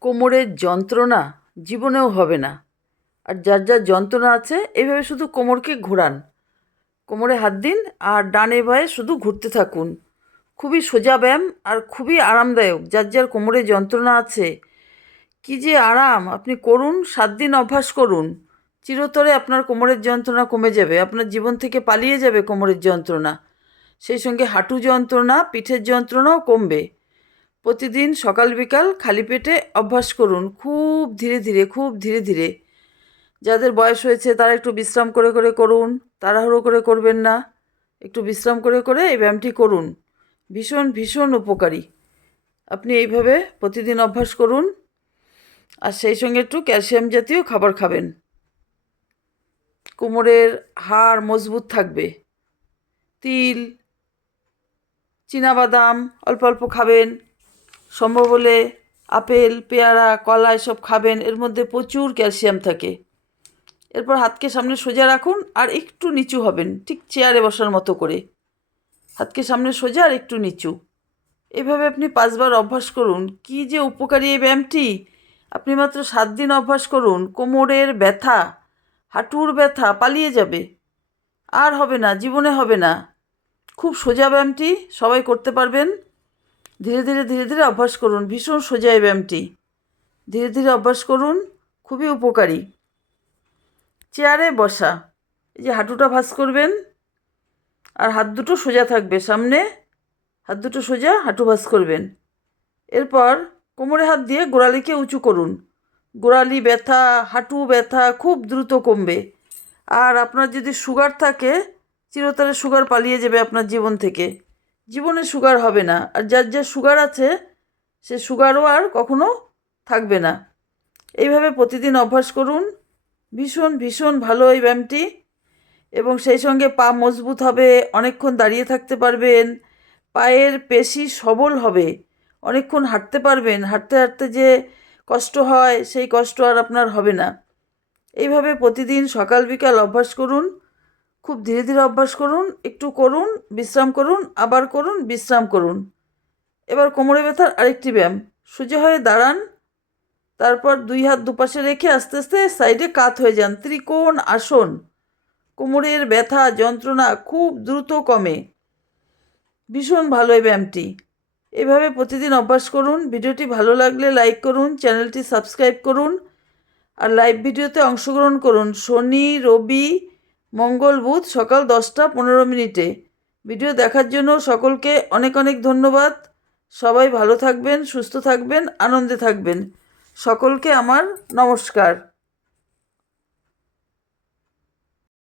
কোমরের যন্ত্রণা জীবনেও হবে না। আর যার যার যন্ত্রণা আছে, এভাবে শুধু কোমরকে ঘোরান। কোমরে হাত দিন আর ডানে বায়ে শুধু ঘুরতে থাকুন। খুবই সোজা ব্যায়াম আর খুবই আরামদায়ক। যার যার কোমরে যন্ত্রণা আছে, কি যে আরাম! আপনি করুন, সাত দিন অভ্যাস করুন। চিরতরে আপনার কোমরের যন্ত্রণা কমে যাবে। আপনার জীবন থেকে পালিয়ে যাবে কোমরের যন্ত্রণা। সেই সঙ্গে হাঁটু যন্ত্রণা, পিঠের যন্ত্রণাও কমবে। প্রতিদিন সকাল বিকাল খালি পেটে অভ্যাস করুন। খুব ধীরে ধীরে, খুব ধীরে ধীরে। যাদের বয়স হয়েছে তারা একটু বিশ্রাম করে করে করুন। তাড়াহুড়ো করে করবেন না। একটু বিশ্রাম করে করে এই ব্যায়ামটি করুন। ভীষণ ভীষণ উপকারী। আপনি এইভাবে প্রতিদিন অভ্যাস করুন। আর সেই সঙ্গে একটু ক্যালসিয়াম জাতীয় খাবার খাবেন। কোমরের হাড় মজবুত থাকবে। তিল বাদাম অল্প অল্প খাবেন। সম্ভব হলে আপেল, পেয়ারা, কলা এসব খাবেন। এর মধ্যে প্রচুর ক্যালসিয়াম থাকে। এরপর হাতকে সামনে সোজা রাখুন আর একটু নিচু হবেন, ঠিক চেয়ারে বসার মতো করে। হাতকে সামনে সোজা আর একটু নিচু। এভাবে আপনি পাঁচবার অভ্যাস করুন। কি যে উপকারী এই ব্যায়ামটি! আপনি মাত্র সাত দিন অভ্যাস করুন, কোমরের ব্যথা, হাঁটুর ব্যথা পালিয়ে যাবে। আর হবে না, জীবনে হবে না। খুব সোজা ব্যায়ামটি সবাই করতে পারবেন। ধীরে ধীরে ধীরে ধীরে অভ্যাস করুন। ভীষণ সোজা এই ব্যায়ামটি। ধীরে ধীরে অভ্যাস করুন। খুবই উপকারী। চেয়ারে বসা। এই যে হাঁটুটা ভাঁজ করবেন, আর হাত দুটো সোজা থাকবে সামনে। হাত দুটো সোজা, হাঁটু ভাঁজ করবেন। এরপর কোমরে হাত দিয়ে গোড়ালিকে উঁচু করুন। গোড়ালি ব্যথা, হাঁটু ব্যথা খুব দ্রুত কমবে। আর আপনার যদি সুগার থাকে, চিরতরে সুগার পালিয়ে যাবে আপনার জীবন থেকে। জীবনে সুগার হবে না। আর যার যার সুগার আছে, সে সুগারও আর কখনো থাকবে না। এইভাবে প্রতিদিন অভ্যাস করুন। ভীষণ ভীষণ ভালো এই ব্যায়ামটি। এবং সেই সঙ্গে পা মজবুত হবে, অনেকক্ষণ দাঁড়িয়ে থাকতে পারবেন। পায়ের পেশি সবল হবে। অনেকক্ষণ হাঁটতে পারবেন। হাঁটতে হাঁটতে যে কষ্ট হয়, সেই কষ্ট আর আপনার হবে না। এইভাবে প্রতিদিন সকাল বিকাল অভ্যাস করুন। খুব ধীরে ধীরে অভ্যাস করুন, একটু করুন, বিশ্রাম করুন, আবার করুন, বিশ্রাম করুন। এবার কোমরে ব্যথার আরেকটি ব্যায়াম। সোজা হয়ে দাঁড়ান, তারপর দুই হাত দুপাশে রেখে আস্তে আস্তে সাইডে কাত হয়ে যান। ত্রিকোণ আসন। কোমরের ব্যথা, যন্ত্রণা খুব দ্রুত কমে। ভীষণ ভালো এই ব্যায়ামটি। এভাবে প্রতিদিন অভ্যাস করুন। ভিডিওটি ভালো লাগলে লাইক করুন, চ্যানেলটি সাবস্ক্রাইব করুন, আর লাইভ ভিডিওতে অংশগ্রহণ করুন। শনি, রবি মঙ্গল বুধ সকাল দশটা পনেরো মিনিটে। ভিডিও দেখার জন্য সকলকে অনেক অনেক ধন্যবাদ। সবাই ভালো থাকবেন, সুস্থ থাকবেন, আনন্দে থাকবেন। সকলকে আমার নমস্কার।